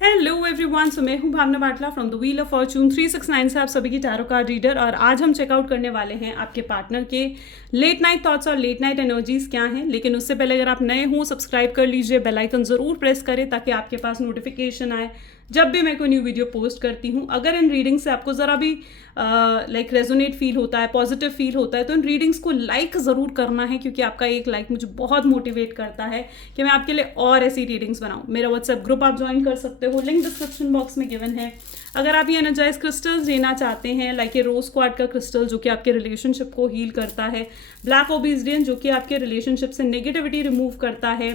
Hello everyone, so मैं हूं Bhavna Batla from the wheel of fortune 369 से आप सभी की टैरो कार्ड रीडर। और आज हम चेकआउट करने वाले हैं आपके पार्टनर के लेट नाइट थॉट्स और लेट नाइट एनर्जीज क्या हैं। लेकिन उससे पहले अगर आप नए हो, सब्सक्राइब कर लीजिए, बेल आइकन ज़रूर प्रेस करें ताकि आपके पास नोटिफिकेशन आए जब भी मैं कोई न्यू वीडियो पोस्ट करती हूँ। अगर इन रीडिंग से आपको ज़रा भी लाइक रेजोनेट फील होता है, पॉजिटिव फील होता है, तो इन रीडिंग्स को लाइक ज़रूर करना है, क्योंकि आपका एक लाइक मुझे बहुत मोटिवेट करता है कि मैं आपके लिए और ऐसी रीडिंग्स बनाऊँ। मेरा व्हाट्सएप ग्रुप आप ज्वाइन कर सकते हो, लिंक डिस्क्रिप्शन बॉक्स में गिवन है। अगर आप ये एनर्जाइज क्रिस्टल्स लेना चाहते हैं, लाइक ये रोज क्वार्ट का क्रिस्टल जो कि आपके रिलेशनशिप को हील करता है, ब्लैक ओबीडियन जो कि आपके रिलेशनशिप से नेगेटिविटी रिमूव करता है,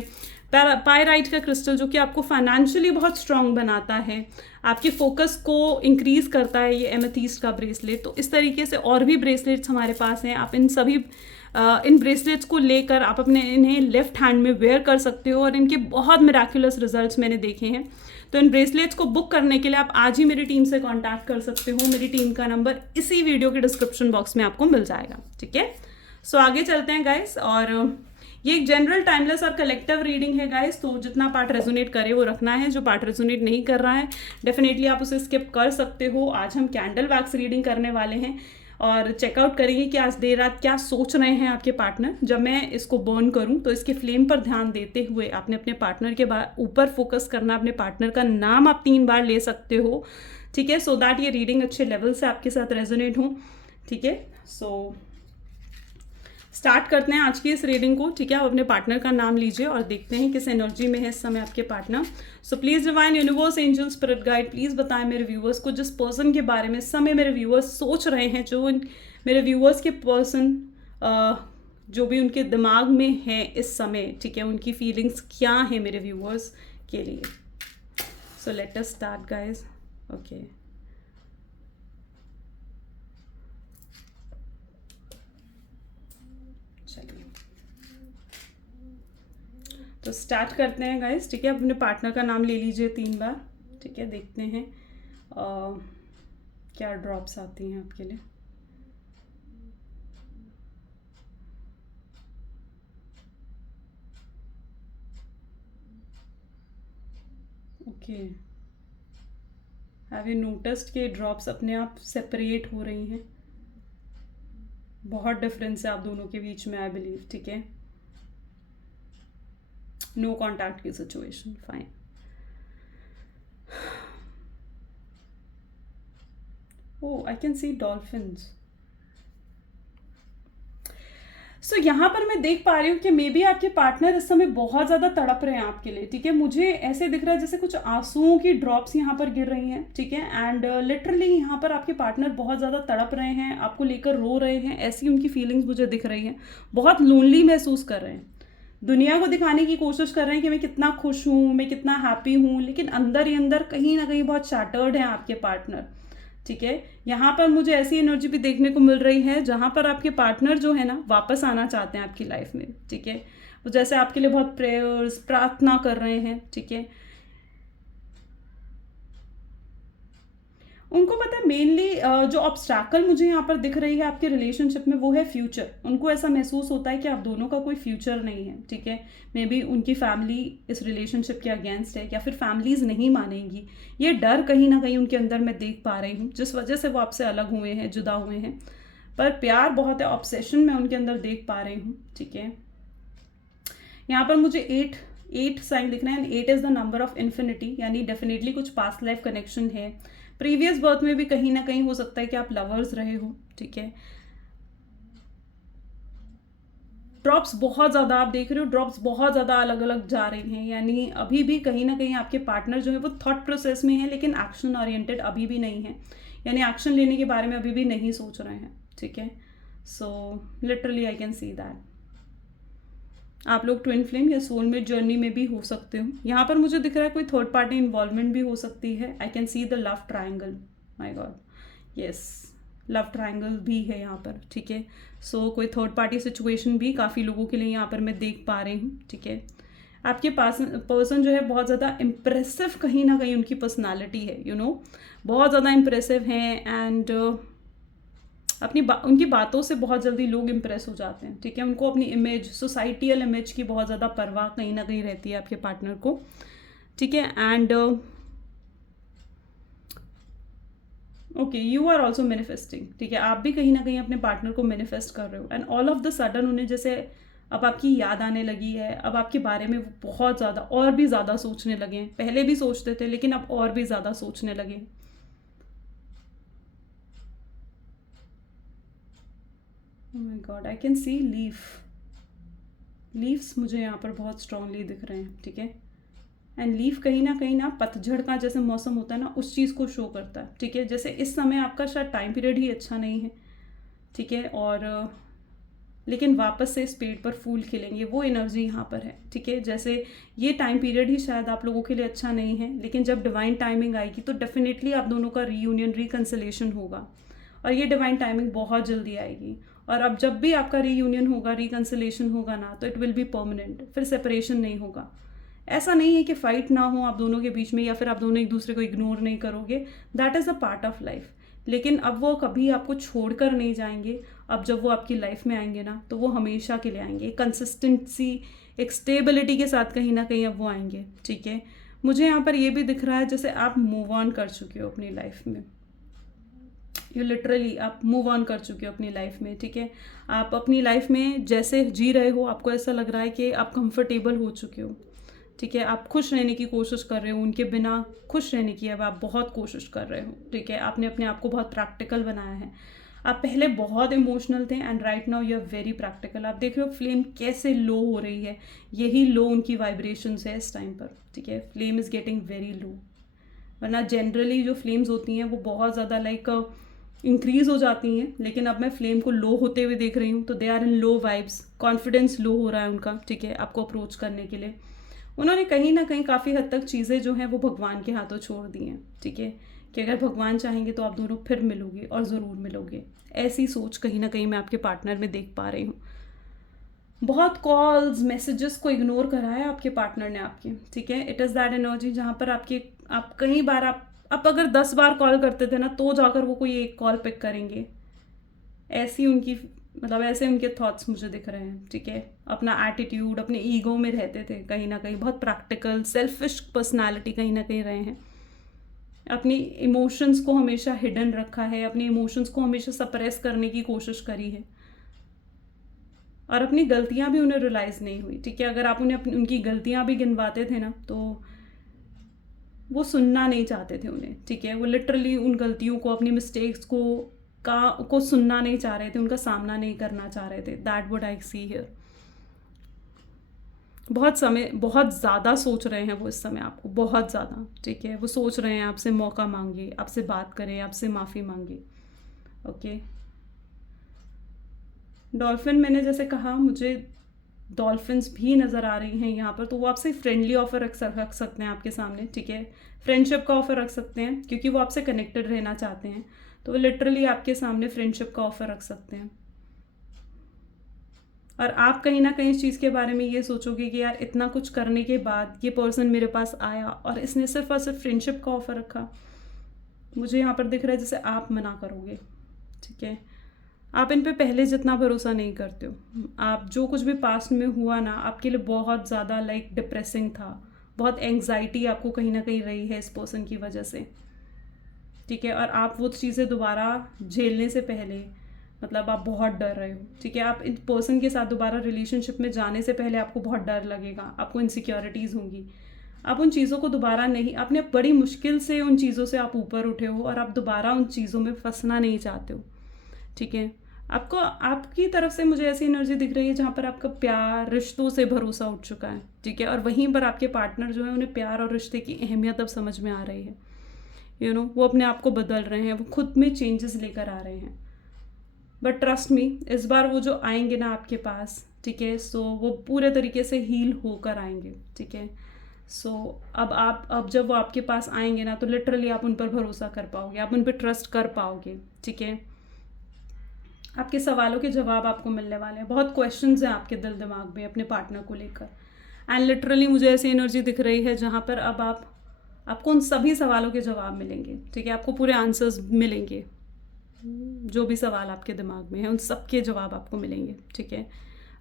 पायराइट का क्रिस्टल जो कि आपको फाइनेंशियली बहुत स्ट्रांग बनाता है, आपके फोकस को इंक्रीज करता है, ये एमेथीस्ट का ब्रेसलेट। तो इस तरीके से और भी ब्रेसलेट्स हमारे पास हैं। आप इन सभी इन ब्रेसलेट्स को लेकर आप अपने इन्हें लेफ्ट हैंड में वेयर कर सकते हो और इनके बहुत मिराकुलस रिजल्ट्स मैंने देखे हैं। तो इन ब्रेसलेट्स को बुक करने के लिए आप आज ही मेरी टीम से कांटेक्ट कर सकते हो। मेरी टीम का नंबर इसी वीडियो के डिस्क्रिप्शन बॉक्स में आपको मिल जाएगा। ठीक है, सो आगे चलते हैं गाइस। और ये एक जनरल टाइमलेस और कलेक्टिव रीडिंग है गाइस, तो जितना पार्ट रेजोनेट करे वो रखना है। जो पार्ट रेजोनेट नहीं कर रहा है डेफिनेटली आप उसे स्किप कर सकते हो। आज हम कैंडल वैक्स रीडिंग करने वाले हैं और चेकआउट करेंगे कि आज देर रात क्या सोच रहे हैं आपके पार्टनर। जब मैं इसको बर्न करूं तो इसके फ्लेम पर ध्यान देते हुए आपने अपने पार्टनर के ऊपर फोकस करना। अपने पार्टनर का नाम आप 3 बार ले सकते हो, ठीक है, सो दैट ये रीडिंग अच्छे लेवल से आपके साथ रेजोनेट हो। ठीक है, सो स्टार्ट करते हैं आज की इस रीडिंग को। ठीक है, आप अपने पार्टनर का नाम लीजिए और देखते हैं किस एनर्जी में है इस समय आपके partner. So please divine universe, angel, spirit guide, please बताएं मेरे व्यूअर्स को जिस पर्सन के बारे में इस समय मेरे व्यूअर्स सोच रहे हैं, जो मेरे व्यूअर्स के पर्सन जो भी उनके दिमाग में है इस समय। ठीक है, उनकी फीलिंग्स क्या है मेरे व्यूअर्स के लिए। So let us start guys. Okay, चलिए तो स्टार्ट करते हैं गाइस। ठीक है, अपने पार्टनर का नाम ले लीजिए 3 बार। ठीक है, देखते हैं क्या ड्रॉप्स आती हैं आपके लिए। ओके, हैव यू नोटिस्ड कि ड्रॉप्स अपने आप सेपरेट हो रही हैं। बहुत डिफरेंस है आप दोनों के बीच में, आई बिलीव। ठीक है, नो कॉन्टैक्ट की situation, fine. Oh, I can see dolphins. So यहाँ पर मैं देख पा रही हूँ कि मे बी आपके पार्टनर इस समय बहुत ज़्यादा तड़प रहे हैं आपके लिए। ठीक है, मुझे ऐसे दिख रहा है जैसे कुछ आंसुओं की ड्रॉप्स यहाँ पर गिर रही हैं। ठीक है, एंड लिटरली यहाँ पर आपके पार्टनर बहुत ज़्यादा तड़प रहे हैं, आपको लेकर रो रहे हैं, ऐसी उनकी फीलिंग्स मुझे दिख रही हैं। बहुत लोनली महसूस कर रहे हैं, दुनिया को दिखाने की कोशिश कर रहे हैं कि मैं कितना खुश हूँ, मैं कितना हैप्पी हूँ, लेकिन अंदर ही अंदर कहीं ना कहीं बहुत शैटर्ड है आपके पार्टनर। ठीक है, यहाँ पर मुझे ऐसी एनर्जी भी देखने को मिल रही है जहाँ पर आपके पार्टनर जो है ना वापस आना चाहते हैं आपकी लाइफ में। ठीक है, वो जैसे आपके लिए बहुत प्रेयर्स, प्रार्थना कर रहे हैं। ठीक है, उनको पता है मेनली जो ऑब्स्टैकल मुझे यहाँ पर दिख रही है आपके रिलेशनशिप में वो है फ्यूचर। उनको ऐसा महसूस होता है कि आप दोनों का कोई फ्यूचर नहीं है। ठीक है, मे बी उनकी फैमिली इस रिलेशनशिप के अगेंस्ट है या फिर फैमिलीज नहीं मानेंगी। ये डर कहीं ना कहीं उनके अंदर मैं देख पा रही हूँ, जिस वजह से वो आपसे अलग हुए हैं, जुदा हुए हैं। पर प्यार बहुत है, ऑब्सेशन मैं उनके अंदर देख पा रही हूँ। ठीक है, यहाँ पर मुझे 8 साइन दिख रहा है and 8 is the number of infinity, यानी डेफिनेटली कुछ पास्ट लाइफ कनेक्शन है। प्रीवियस बर्थ में भी कहीं ना कहीं हो सकता है कि आप लवर्स रहे हो। ठीक है, ड्रॉप्स बहुत ज़्यादा आप देख रहे हो, ड्रॉप्स बहुत ज़्यादा अलग अलग जा रही हैं, यानी अभी भी कहीं ना कहीं आपके पार्टनर जो है वो थॉट प्रोसेस में है लेकिन एक्शन ओरिएंटेड अभी भी नहीं है, यानी एक्शन लेने के बारे में अभी भी नहीं सोच रहे हैं। ठीक है, so literally I can see that आप लोग ट्विन फ्लेम या सोलमेट जर्नी में भी हो सकते हो। यहाँ पर मुझे दिख रहा है कोई थर्ड पार्टी इन्वॉल्वमेंट भी हो सकती है। आई can see the love triangle, my God, yes, love triangle भी है यहाँ पर। ठीक है, सो कोई थर्ड पार्टी सिचुएशन भी काफ़ी लोगों के लिए यहाँ पर मैं देख पा रही हूँ। ठीक है, आपके पास पर्सन जो है बहुत ज़्यादा इम्प्रेसिव, कहीं ना कहीं उनकी पर्सनालिटी है, यू नो, बहुत ज़्यादा इम्प्रेसिव हैं एंड उनकी बातों से बहुत जल्दी लोग इम्प्रेस हो जाते हैं। ठीक है, उनको अपनी इमेज, सोसाइटियल इमेज की बहुत ज़्यादा परवाह कहीं ना कहीं रहती है आपके पार्टनर को। ठीक है, and okay, you are also manifesting, ठीक है, आप भी कहीं ना कहीं अपने पार्टनर को मैनिफेस्ट कर रहे हो, and all of the sudden उन्हें जैसे अब आपकी याद आने लगी है, अब आपके बारे में वो बहुत ज़्यादा और भी ज़्यादा सोचने लगे हैं। पहले भी सोचते थे लेकिन अब और भी ज़्यादा सोचने लगे। Oh my God, I can C leaves मुझे यहाँ पर बहुत स्ट्रांगली दिख रहे हैं, ठीक है। एंड लीफ कहीं ना पतझड़ का जैसे मौसम होता है ना, उस चीज़ को शो करता है, ठीक है। जैसे इस समय आपका शायद टाइम पीरियड ही अच्छा नहीं है, ठीक है, और लेकिन वापस से इस पेड़ पर फूल खिलेंगे, वो एनर्जी यहाँ पर है, ठीक है। जैसे ये टाइम पीरियड ही शायद आप लोगों के लिए अच्छा नहीं है, लेकिन जब डिवाइन टाइमिंग आएगी तो डेफिनेटली आप दोनों का रीयूनियन, रिकन्सिलेशन होगा, और ये डिवाइन टाइमिंग बहुत जल्दी आएगी। और अब जब भी आपका रीयूनियन होगा, रिकन्सिलेशन होगा ना, तो इट विल बी परमानेंट, फिर सेपरेशन नहीं होगा। ऐसा नहीं है कि फ़ाइट ना हो आप दोनों के बीच में, या फिर आप दोनों एक दूसरे को इग्नोर नहीं करोगे, that is a part of life. लेकिन अब वो कभी आपको छोड़कर नहीं जाएंगे। अब जब वो आपकी लाइफ में आएंगे ना, तो वो हमेशा के लिए आएंगे, कंसिस्टेंसी, एक स्टेबिलिटी के साथ कहीं ना कहीं अब वो आएंगे, ठीक है। मुझे यहाँ पर ये भी दिख रहा है जैसे आप मूव ऑन कर चुके हो अपनी लाइफ में, यू लिटरली आप मूव ऑन कर चुके हो अपनी लाइफ में, ठीक है। आप अपनी लाइफ में जैसे जी रहे हो, आपको ऐसा लग रहा है कि आप कंफर्टेबल हो चुके हो, ठीक है। आप खुश रहने की कोशिश कर रहे हो, उनके बिना खुश रहने की अब आप बहुत कोशिश कर रहे हो, ठीक है। आपने अपने आप को बहुत प्रैक्टिकल बनाया है। आप पहले बहुत इमोशनल थे and right now you are very practical. आप देख रहे हो फ्लेम कैसे लो हो रही है, यही लो उनकी वाइब्रेशंस है इस टाइम पर, ठीक है। Flame is getting very low, वरना जनरली जो फ्लेम्स होती हैं वो बहुत ज़्यादा लाइक इंक्रीज हो जाती हैं, लेकिन अब मैं फ्लेम को लो होते हुए देख रही हूँ, तो they are in low vibes, confidence low हो रहा है उनका, ठीक है, आपको अप्रोच करने के लिए। उन्होंने कहीं ना कहीं काफ़ी हद तक चीज़ें जो हैं वो भगवान के हाथों छोड़ दी हैं, ठीक है, कि अगर भगवान चाहेंगे तो आप दोनों फिर मिलोगे और ज़रूर मिलोगे। ऐसी सोच कहीं ना कहीं मैं आपके पार्टनर में देख पा रही हूँ। बहुत कॉल्स, मैसेजेस को इग्नोर करा है आपके पार्टनर ने आपके, ठीक है। इट इज़ दैट एनर्जी जहाँ पर आप कई बार आप अगर 10 बार कॉल करते थे ना, तो जाकर वो कोई एक कॉल पिक करेंगे। ऐसी उनकी मतलब ऐसे उनके थॉट्स मुझे दिख रहे हैं, ठीक है। अपना एटीट्यूड, अपने ईगो में रहते थे कहीं ना कहीं, बहुत प्रैक्टिकल सेल्फिश पर्सनालिटी कहीं ना कहीं रहे हैं। अपनी इमोशंस को हमेशा हिडन रखा है, अपनी इमोशंस को हमेशा सप्रेस करने की कोशिश करी है, और अपनी गलतियां भी उन्हें रियलाइज़ नहीं हुई, ठीक है। अगर आप उन्हें उनकी गलतियां भी गिनवाते थे ना, तो वो सुनना नहीं चाहते थे उन्हें, ठीक है। वो लिटरली उन गलतियों को, अपनी मिस्टेक्स को सुनना नहीं चाह रहे थे, उनका सामना नहीं करना चाह रहे थे। That what I see here. बहुत ज़्यादा सोच रहे हैं वो इस समय आपको, बहुत ज़्यादा, ठीक है। वो सोच रहे हैं आपसे मौका मांगे, आपसे बात करें, आपसे माफ़ी मांगे, ओके। डॉल्फिन, मैंने जैसे कहा मुझे डॉल्फिन्स भी नज़र आ रही हैं यहाँ पर, तो वो आपसे फ्रेंडली ऑफर रख सकते हैं आपके सामने, ठीक है। फ्रेंडशिप का ऑफर रख सकते हैं, क्योंकि वो आपसे कनेक्टेड रहना चाहते हैं, तो वो लिटरली आपके सामने फ्रेंडशिप का ऑफर रख सकते हैं। और आप कहीं ना कहीं इस चीज़ के बारे में ये सोचोगे कि यार इतना कुछ करने के बाद ये पर्सन मेरे पास आया और इसने सिर्फ और सिर्फ फ्रेंडशिप का ऑफर रखा। मुझे यहाँ पर दिख रहा है जैसे आप मना करोगे, ठीक है। आप इन पे पहले जितना भरोसा नहीं करते हो। आप जो कुछ भी पास्ट में हुआ ना, आपके लिए बहुत ज़्यादा लाइक डिप्रेसिंग था, बहुत एंग्जाइटी आपको कहीं ना कहीं रही है इस पर्सन की वजह से, ठीक है। और आप वो चीज़ें दोबारा झेलने से पहले मतलब आप बहुत डर रहे हो, ठीक है। आप इस पर्सन के साथ दोबारा रिलेशनशिप में जाने से पहले आपको बहुत डर लगेगा, आपको इनसिक्योरिटीज़ होंगी। आप उन चीज़ों को दोबारा नहीं, आपने बड़ी मुश्किल से उन चीज़ों से आप ऊपर उठे हो और आप दोबारा उन चीज़ों में फंसना नहीं चाहते हो, ठीक है। आपको आपकी तरफ से मुझे ऐसी एनर्जी दिख रही है जहाँ पर आपका प्यार, रिश्तों से भरोसा उठ चुका है, ठीक है। और वहीं पर आपके पार्टनर जो है, उन्हें प्यार और रिश्ते की अहमियत अब समझ में आ रही है, यू नो। वो अपने आप को बदल रहे हैं, वो खुद में चेंजेस लेकर आ रहे हैं। बट ट्रस्ट मी, इस बार वो जो आएंगे ना आपके पास, ठीक है, सो वो पूरे तरीके से हील होकर आएंगे, ठीक है। सो अब जब वो आपके पास आएंगे ना, तो लिटरली आप उन पर भरोसा कर पाओगे, आप उन पर ट्रस्ट कर पाओगे, ठीक है। आपके सवालों के जवाब आपको मिलने वाले हैं। बहुत क्वेश्चंस हैं आपके दिल दिमाग में अपने पार्टनर को लेकर, एंड लिटरली मुझे ऐसी एनर्जी दिख रही है जहाँ पर अब आपको उन सभी सवालों के जवाब मिलेंगे, ठीक है। आपको पूरे आंसर्स मिलेंगे, जो भी सवाल आपके दिमाग में है उन सब के जवाब आपको मिलेंगे, ठीक है।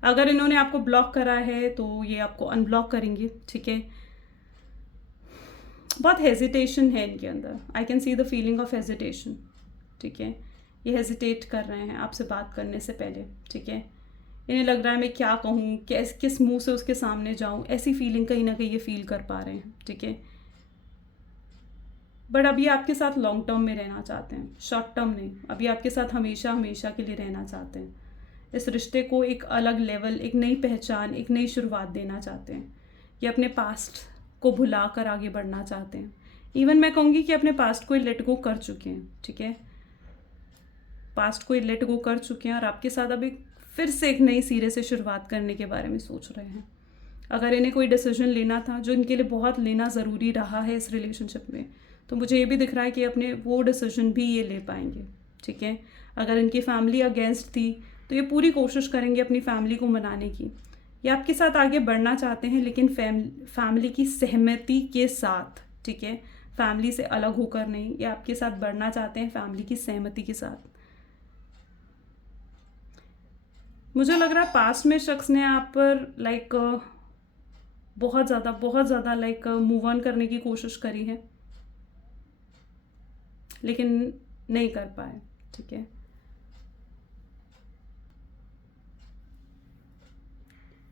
अगर इन्होंने आपको ब्लॉक करा है तो ये आपको अनब्लॉक करेंगे, ठीक है। बहुत हेजिटेशन है इनके अंदर, आई can see the feeling of hesitation, ठीक है। ये हेजिटेट कर रहे हैं आपसे बात करने से पहले, ठीक है। इन्हें लग रहा है मैं क्या कहूँ, किस मुंह से उसके सामने जाऊँ, ऐसी फीलिंग कहीं ना कहीं ये फील कर पा रहे हैं, ठीक है। बट अभी आपके साथ लॉन्ग टर्म में रहना चाहते हैं, शॉर्ट टर्म नहीं। अभी आपके साथ हमेशा हमेशा के लिए रहना चाहते हैं। इस रिश्ते को एक अलग लेवल, एक नई पहचान, एक नई शुरुआत देना चाहते हैं। ये अपने पास्ट को भुला कर आगे बढ़ना चाहते हैं। इवन मैं कहूँगी कि अपने पास्ट को लेट गो कर चुके हैं, ठीक है। पास्ट को लेट गो कर चुके हैं और आपके साथ अभी फिर से एक नई सिरे से शुरुआत करने के बारे में सोच रहे हैं। अगर इन्हें कोई डिसीजन लेना था जो इनके लिए बहुत लेना ज़रूरी रहा है इस रिलेशनशिप में, तो मुझे ये भी दिख रहा है कि अपने वो डिसीजन भी ये ले पाएंगे, ठीक है। अगर इनकी फैमिली अगेंस्ट थी तो ये पूरी कोशिश करेंगे अपनी फैमिली को मनाने की। ये आपके साथ आगे बढ़ना चाहते हैं, लेकिन फैमिली की सहमति के साथ, ठीक है। फैमिली से अलग होकर नहीं, ये आपके साथ बढ़ना चाहते हैं फैमिली की सहमति के साथ। मुझे लग रहा है पास्ट में शख्स ने आप पर लाइक बहुत ज़्यादा लाइक मूव ऑन करने की कोशिश करी है, लेकिन नहीं कर पाए, ठीक है।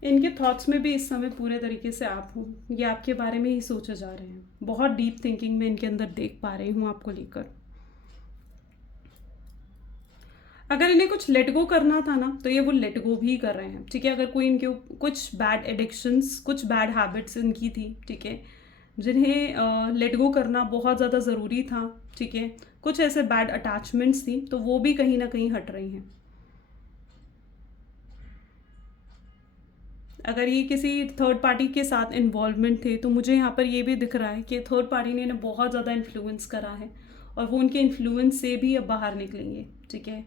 इनके थॉट्स में भी इस समय पूरे तरीके से आप हो, ये आपके बारे में ही सोचे जा रहे हैं। बहुत डीप थिंकिंग में इनके अंदर देख पा रही हूँ आपको लेकर। अगर इन्हें कुछ लेट गो करना था ना, तो ये वो लेट गो भी कर रहे हैं, ठीक है। अगर कोई इनके कुछ बैड एडिक्शंस, कुछ बैड हैबिट्स इनकी थी, ठीक है, जिन्हें लेट गो करना बहुत ज़्यादा ज़रूरी था, ठीक है। कुछ ऐसे बैड अटैचमेंट्स थी, तो वो भी कहीं ना कहीं हट रही हैं। अगर ये किसी थर्ड पार्टी के साथ इन्वॉल्वमेंट थे, तो मुझे यहाँ पर ये भी दिख रहा है कि थर्ड पार्टी ने इन्हें बहुत ज़्यादा इन्फ्लुएंस करा है और वो उनके इन्फ्लुएंस से भी अब बाहर निकलेंगे, ठीक है।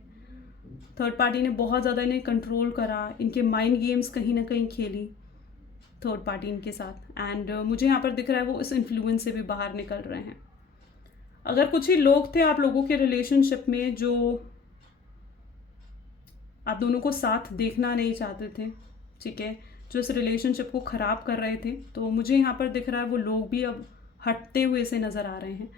थर्ड पार्टी ने बहुत ज़्यादा इन्हें कंट्रोल करा, इनके माइंड गेम्स कहीं ना कहीं खेली थर्ड पार्टी इनके साथ, एंड मुझे यहाँ पर दिख रहा है वो इस इन्फ्लुएंस से भी बाहर निकल रहे हैं। अगर कुछ ही लोग थे आप लोगों के रिलेशनशिप में जो आप दोनों को साथ देखना नहीं चाहते थे, ठीक है, जो इस रिलेशनशिप को ख़राब कर रहे थे, तो मुझे यहाँ पर दिख रहा है वो लोग भी अब हटते हुए से नज़र आ रहे हैं।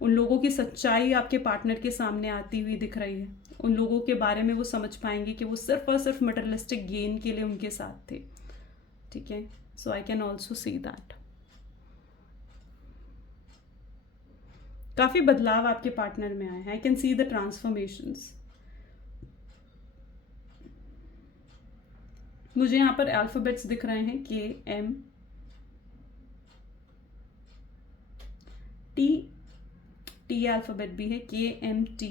उन लोगों की सच्चाई आपके पार्टनर के सामने आती हुई दिख रही है। उन लोगों के बारे में वो समझ पाएंगे कि वो सिर्फ और सिर्फ मटेरियलिस्टिक गेन के लिए उनके साथ थे, ठीक है। So I can also see that. काफ़ी बदलाव आपके पार्टनर में आए हैं। I can see the transformations. मुझे यहाँ पर अल्फ़ाबेट्स दिख रहे हैं, KM T अल्फ़ाबेट भी है, KMT।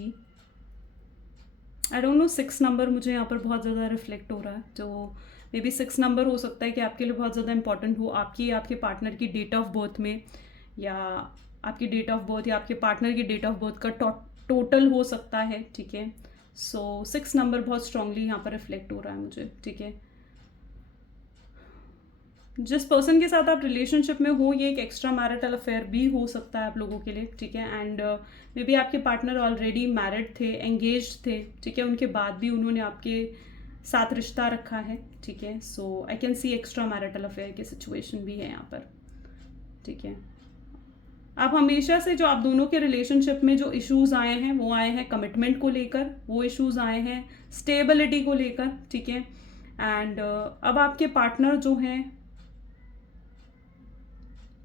I don't know 6 number मुझे यहाँ पर बहुत ज़्यादा रिफ्लेक्ट हो रहा है, तो मे बी 6 नंबर हो सकता है कि आपके लिए बहुत ज़्यादा इंपॉर्टेंट हो, आपके पार्टनर की डेट ऑफ बर्थ में, या आपकी डेट ऑफ बर्थ या आपके पार्टनर की डेट ऑफ बर्थ का टोटल हो सकता है, ठीक है। सो 6 नंबर बहुत स्ट्रांगली यहाँ पर रिफ्लेक्ट हो रहा है मुझे, ठीक है। जिस पर्सन के साथ आप रिलेशनशिप में हो, ये एक एक्स्ट्रा मैरिटल अफेयर भी हो सकता है आप लोगों के लिए, ठीक है। एंड मे बी आपके पार्टनर ऑलरेडी मैरिड थे, एंगेज्ड थे, ठीक है, उनके बाद भी उन्होंने आपके साथ रिश्ता रखा है, ठीक है। So I can see extra marital affair की सिचुएशन भी है यहाँ पर, ठीक है। आप हमेशा से जो आप दोनों के रिलेशनशिप में जो इश्यूज आए हैं, वो आए हैं कमिटमेंट को लेकर, वो इश्यूज आए हैं स्टेबिलिटी को लेकर, ठीक है। एंड अब आपके पार्टनर जो हैं,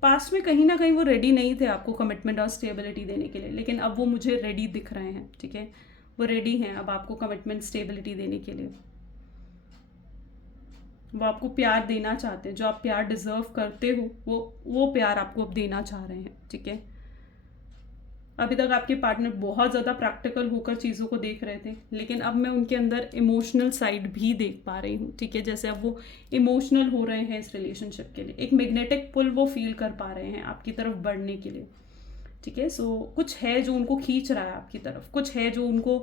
पास्ट में कहीं ना कहीं वो रेडी नहीं थे आपको कमिटमेंट और स्टेबिलिटी देने के लिए, लेकिन अब वो मुझे रेडी दिख रहे हैं, ठीक है। वो रेडी हैं अब आपको कमिटमेंट स्टेबिलिटी देने के लिए। वो आपको प्यार देना चाहते हैं, जो आप प्यार डिजर्व करते हो, वो प्यार आपको अब देना चाह रहे हैं, ठीक है। अभी तक आपके पार्टनर बहुत ज़्यादा प्रैक्टिकल होकर चीज़ों को देख रहे थे, लेकिन अब मैं उनके अंदर इमोशनल साइड भी देख पा रही हूँ, ठीक है। जैसे अब वो इमोशनल हो रहे हैं इस रिलेशनशिप के लिए, एक मैग्नेटिक पुल वो फील कर पा रहे हैं आपकी तरफ बढ़ने के लिए, ठीक है। सो कुछ है जो उनको खींच रहा है आपकी तरफ, कुछ है जो उनको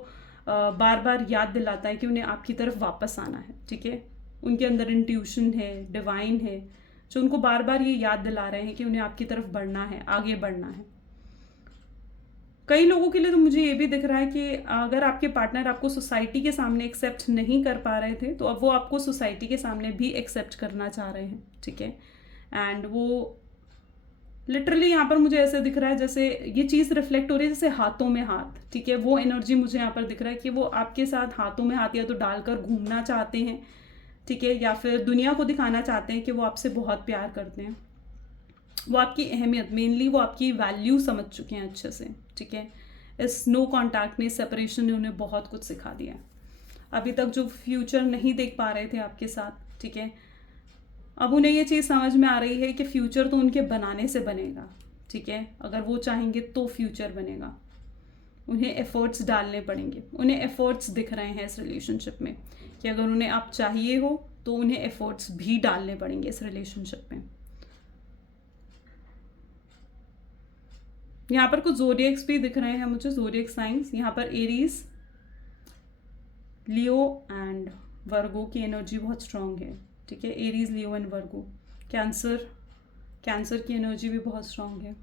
बार बार याद दिलाता है कि उन्हें आपकी तरफ वापस आना है, ठीक है। उनके अंदर इंट्यूशन है, डिवाइन है, जो उनको बार बार ये याद दिला रहे हैं कि उन्हें आपकी तरफ बढ़ना है, आगे बढ़ना है। कई लोगों के लिए तो मुझे ये भी दिख रहा है कि अगर आपके पार्टनर आपको सोसाइटी के सामने एक्सेप्ट नहीं कर पा रहे थे, तो अब वो आपको सोसाइटी के सामने भी एक्सेप्ट करना चाह रहे हैं, ठीक है। एंड वो लिटरली यहाँ पर मुझे ऐसे दिख रहा है जैसे ये चीज़ रिफ्लेक्ट हो रही है जैसे हाथों में हाथ, ठीक है, वो एनर्जी मुझे यहाँ पर दिख रहा है कि वो आपके साथ हाथों में हाथ या तो डालकर घूमना चाहते हैं, ठीक है, या फिर दुनिया को दिखाना चाहते हैं कि वो आपसे बहुत प्यार करते हैं। वो आपकी अहमियत, मेनली वो आपकी वैल्यू समझ चुके हैं अच्छे से, ठीक है। इस नो कॉन्टैक्ट ने, सेपरेशन ने उन्हें बहुत कुछ सिखा दिया है। अभी तक जो फ्यूचर नहीं देख पा रहे थे आपके साथ, ठीक है, अब उन्हें ये चीज़ समझ में आ रही है कि फ्यूचर तो उनके बनाने से बनेगा, ठीक है, अगर वो चाहेंगे तो फ्यूचर बनेगा। उन्हें एफर्ट्स डालने पड़ेंगे, उन्हें एफर्ट्स दिख रहे हैं इस रिलेशनशिप में कि अगर उन्हें आप चाहिए हो तो उन्हें एफर्ट्स भी डालने पड़ेंगे इस रिलेशनशिप में। यहाँ पर कुछ ज़ोडिएक्स भी दिख रहे हैं मुझे, ज़ोडिएक साइंस। यहाँ पर एरीज, लियो एंड वर्गो की एनर्जी बहुत स्ट्रांग है, ठीक है, Aries, Leo and Virgo. Cancer की एनर्जी भी बहुत स्ट्रांग है,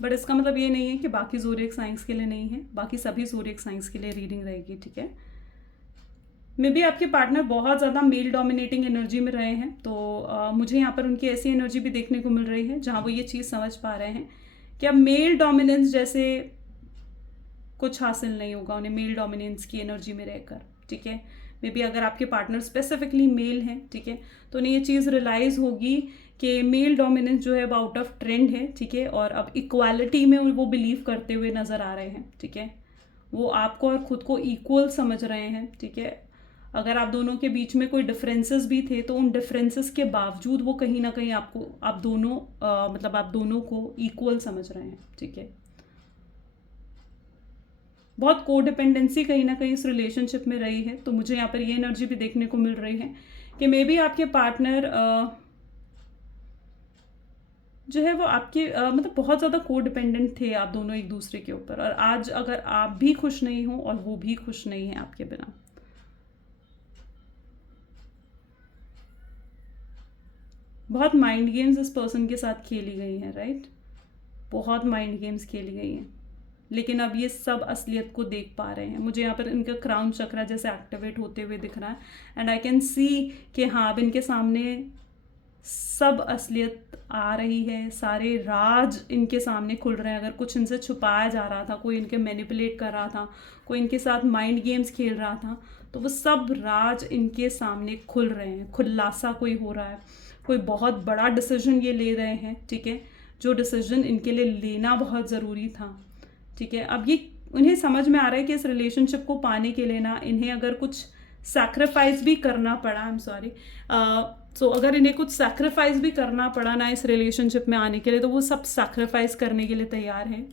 बट इसका मतलब ये नहीं है कि बाकी ज़ोडिएक साइंस के लिए नहीं है, बाकी सभी ज़ोडिएक साइंस के लिए रीडिंग रहेगी, ठीक है। मे बी आपके पार्टनर बहुत ज़्यादा मेल डोमिनेटिंग एनर्जी में रहे हैं, तो मुझे यहाँ पर उनकी ऐसी एनर्जी भी देखने को मिल रही है जहाँ वो ये चीज़ समझ पा रहे हैं कि अब मेल डोमिनेंस जैसे कुछ हासिल नहीं होगा उन्हें मेल डोमिनेंस की एनर्जी में रहकर, ठीक है। मे बी अगर आपके पार्टनर स्पेसिफिकली मेल हैं, ठीक है, तो उन्हें ये चीज़ रियलाइज़ होगी कि मेल डोमिनेंस जो है अब आउट ऑफ ट्रेंड है, ठीक है, और अब इक्वालिटी में वो बिलीव करते हुए नज़र आ रहे हैं, ठीक है। वो आपको और ख़ुद को इक्वल समझ रहे हैं, ठीक है। अगर आप दोनों के बीच में कोई डिफरेंसेस भी थे तो उन डिफरेंसेस के बावजूद वो कहीं ना कहीं आप दोनों को इक्वल समझ रहे हैं, ठीक है। बहुत कोडिपेंडेंसी कहीं ना कहीं इस रिलेशनशिप में रही है, तो मुझे यहाँ पर ये एनर्जी भी देखने को मिल रही है कि मे बी आपके पार्टनर जो है वो आपके बहुत ज़्यादा कोडिपेंडेंट थे आप दोनों एक दूसरे के ऊपर, और आज अगर आप भी खुश नहीं हो और वो भी खुश नहीं है आपके बिना। बहुत माइंड गेम्स इस पर्सन के साथ खेली गई हैं, राइट, बहुत माइंड गेम्स खेली गई हैं, लेकिन अब ये सब असलियत को देख पा रहे हैं। मुझे यहाँ पर इनका क्राउन चक्रा जैसे एक्टिवेट होते हुए दिख रहा है, एंड आई कैन सी कि हाँ अब इनके सामने सब असलियत आ रही है, सारे राज इनके सामने खुल रहे हैं। अगर कुछ इनसे छुपाया जा रहा था, कोई इनके मैनिपुलेट कर रहा था, कोई इनके साथ माइंड गेम्स खेल रहा था, तो वो सब राज इनके सामने खुल रहे हैं, खुलासा कोई हो रहा है, कोई बहुत बड़ा डिसीजन ये ले रहे हैं, ठीक है, जो डिसीजन इनके लिए लेना बहुत ज़रूरी था, ठीक है। अब ये उन्हें समझ में आ रहा है कि इस रिलेशनशिप को पाने के लिए ना इन्हें अगर कुछ सैक्रिफाइस भी करना पड़ा, आई एम सॉरी, सो अगर इन्हें कुछ सैक्रिफाइस भी करना पड़ा ना इस रिलेशनशिप में आने के लिए, तो वो सब सैक्रिफाइस करने के लिए तैयार हैं,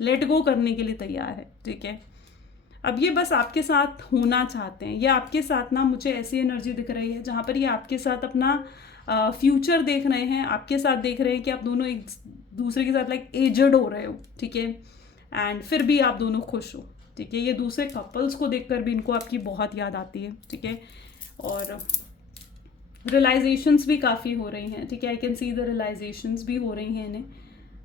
लेट गो करने के लिए तैयार है, ठीक है। अब ये बस आपके साथ होना चाहते हैं, ये आपके साथ ना, मुझे ऐसी एनर्जी दिख रही है जहाँ पर ये आपके साथ अपना फ्यूचर देख रहे हैं, आपके साथ देख रहे हैं कि आप दोनों एक दूसरे के साथ लाइक एजड हो रहे हो, ठीक है, एंड फिर भी आप दोनों खुश हो, ठीक है। ये दूसरे कपल्स को देखकर भी इनको आपकी बहुत याद आती है, ठीक है, और रियलाइजेशंस भी काफ़ी हो रही हैं, ठीक है। आई कैन सी द रियलाइजेशंस भी हो रही हैं इन्हें,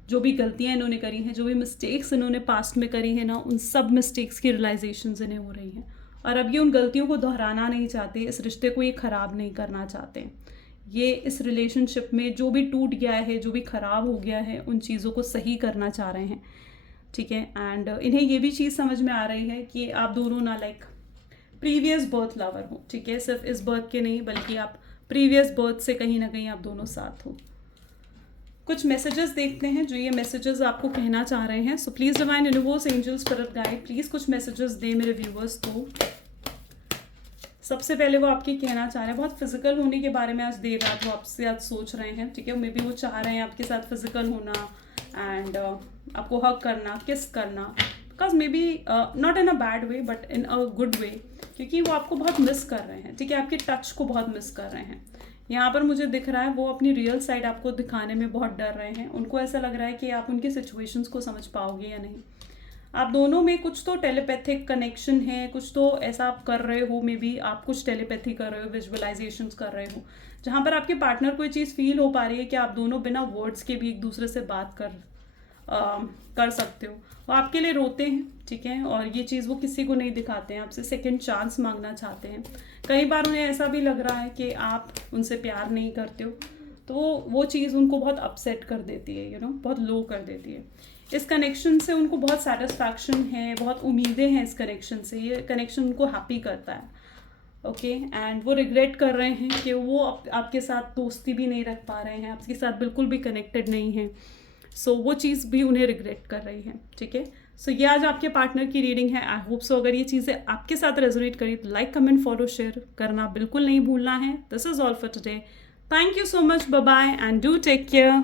जो भी गलतियां इन्होंने करी हैं, जो भी मिस्टेक्स इन्होंने पास्ट में करी हैं ना, उन सब मिस्टेक्स की रियलाइजेशंस इन्हें हो रही हैं, और अब ये उन गलतियों को दोहराना नहीं चाहते, इस रिश्ते को ये ख़राब नहीं करना चाहते। ये इस रिलेशनशिप में जो भी टूट गया है, जो भी ख़राब हो गया है, उन चीज़ों को सही करना चाह रहे हैं, ठीक है। एंड इन्हें ये भी चीज़ समझ में आ रही है कि आप दोनों ना लाइक प्रीवियस बर्थ लवर हो, ठीक है, सिर्फ इस बर्थ के नहीं बल्कि आप प्रीवियस बर्थ से कहीं ना कहीं आप दोनों साथ हो। कुछ मैसेजेस देखते हैं जो ये मैसेजेस आपको कहना चाह रहे हैं। So please divine universe, angels, spirit guide, please कुछ मैसेजेस दे मेरे व्यूवर्स को। सबसे पहले वो आपके कहना चाह रहे हैं, बहुत फिजिकल होने के बारे में आज देर रात वो आपसे आज सोच रहे हैं, ठीक है। मे बी वो चाह रहे हैं आपके साथ फिजिकल होना एंड आपको हग करना, किस करना, because may be not in a bad way but in a good way, क्योंकि वो आपको बहुत मिस कर रहे हैं, ठीक है, आपके टच को बहुत मिस कर रहे हैं। यहाँ पर मुझे दिख रहा है वो अपनी रियल साइड आपको दिखाने में बहुत डर रहे हैं। उनको ऐसा लग रहा है कि आप उनकी सिचुएशंस को समझ पाओगे या नहीं। आप दोनों में कुछ तो टेलीपैथिक कनेक्शन है, कुछ तो ऐसा आप कर रहे हो, मे बी आप कुछ टेलीपैथी कर रहे हो, विजुअलाइजेशंस कर रहे हो, जहाँ पर आपके पार्टनर को ये चीज़ फील हो पा रही है कि आप दोनों बिना वर्ड्स के भी एक दूसरे से बात कर कर सकते हो। वो आपके लिए रोते हैं, ठीक है, और ये चीज़ वो किसी को नहीं दिखाते हैं, आपसे सेकंड चांस मांगना चाहते हैं। कई बार उन्हें ऐसा भी लग रहा है कि आप उनसे प्यार नहीं करते हो, तो वो चीज़ उनको बहुत अपसेट कर देती है, बहुत लो कर देती है। इस कनेक्शन से उनको बहुत सेटिस्फैक्शन है, बहुत उम्मीदें हैं इस कनेक्शन से, ये कनेक्शन उनको हैप्पी करता है, ओके। एंड वो रिग्रेट कर रहे हैं कि वो आपके साथ दोस्ती भी नहीं रख पा रहे हैं, आपके साथ बिल्कुल भी कनेक्टेड नहीं हैं। सो वो चीज़ भी उन्हें रिग्रेट कर रही है, ठीक है। सो ये आज आपके पार्टनर की रीडिंग है। आई होप सो अगर ये चीज़ें आपके साथ रेजोनेट करी तो लाइक, कमेंट, फॉलो, शेयर करना बिल्कुल नहीं भूलना है। This is all for today. Thank you so much, bye bye and do take care.